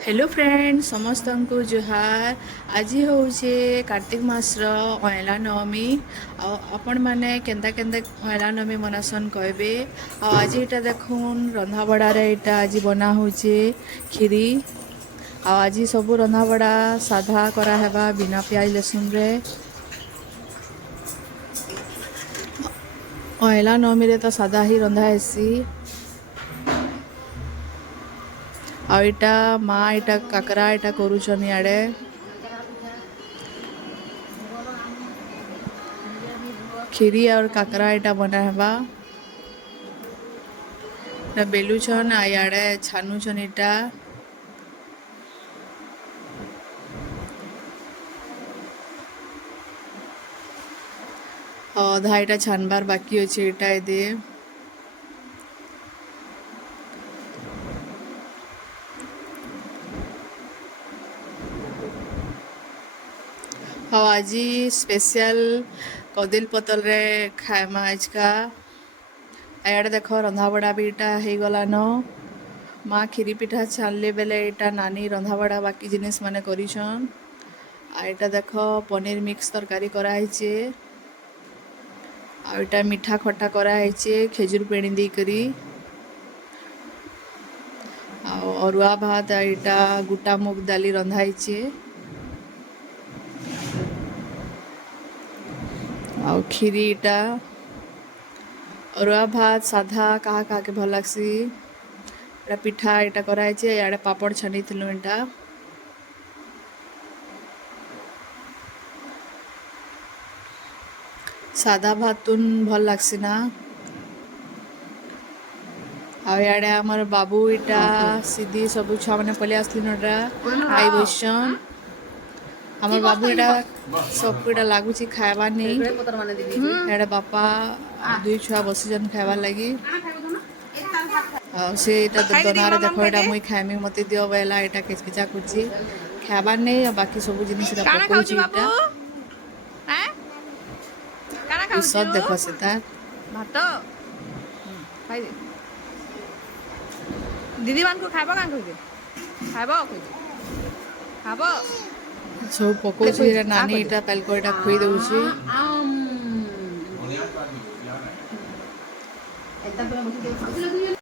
Hello friend समस्त को जुहार। आज हूँ कार्तिक मासर अयला नवमी। आपण मैंने केन्ता केन्ता अयला नवमी मनासन कहबे। आज यहाँ देखुन रंधा बड़ार यहाँ आज बना हो खीरी। आज सब रंधा बड़ा साधा कराहेबा बिना प्याज लसुन रे। अयला नवमी रे तो सादा ही रंधा हेसी। आईटा माँ इटा काकरा इटा करुछन इयाडे। खीरी और काकरा इटा बना हेबा बेलुछन इयाडे छानुछन इटा। अधा इटा छानबार बाकी अच्छे इटा दे। आज स्पेशल कदिल पतल रे खाएमा आज का। इयाडे देख रंधा बड़ा भी इटा हो गलान। माँ खीरी पिठा छानले बेले इटा नानी रंधा बड़ा बाकी जिनिस माने करिछन। इटा देख पनीर मिक्स तरकारी कराइछे। इटा मीठा खट्टा कराइछे खेजूर पेणी दी करी। अरुआ भात इटा गुटा मुग दाली रंधाइछे। आउ खीरी इटा अरुआ भात साधा कहा कहा के भल लागसी। इटा पिठा इटा कराइछे। इयाडे पापड़ छानी थिलु इटा। सादा भात तुन भल लागसी ना। इयाडे आमर बाबू इटा सीधी सब छुआ मैंने पलि आसलिन इटा खाई बसन। आमर बाबू इटा सबको इटा लागुची खाइबा नहीं। इयाडे बापा दुई छुआ बसीजन खाइबार लगी। से इटा दनारे देखो इटा मुई खाइमी मते दियो बेला इटा किचकिचा कुची खाइबार नहीं। बाकी सब जिनिस इटा पकोची इटा सब देखो सीता भात खाई दीदी मान को खाइबा कान कहि खाइबा खाबो सब पकोची इटा नानी इटा पेलको इटा खुई दउची। एता पूरा बसी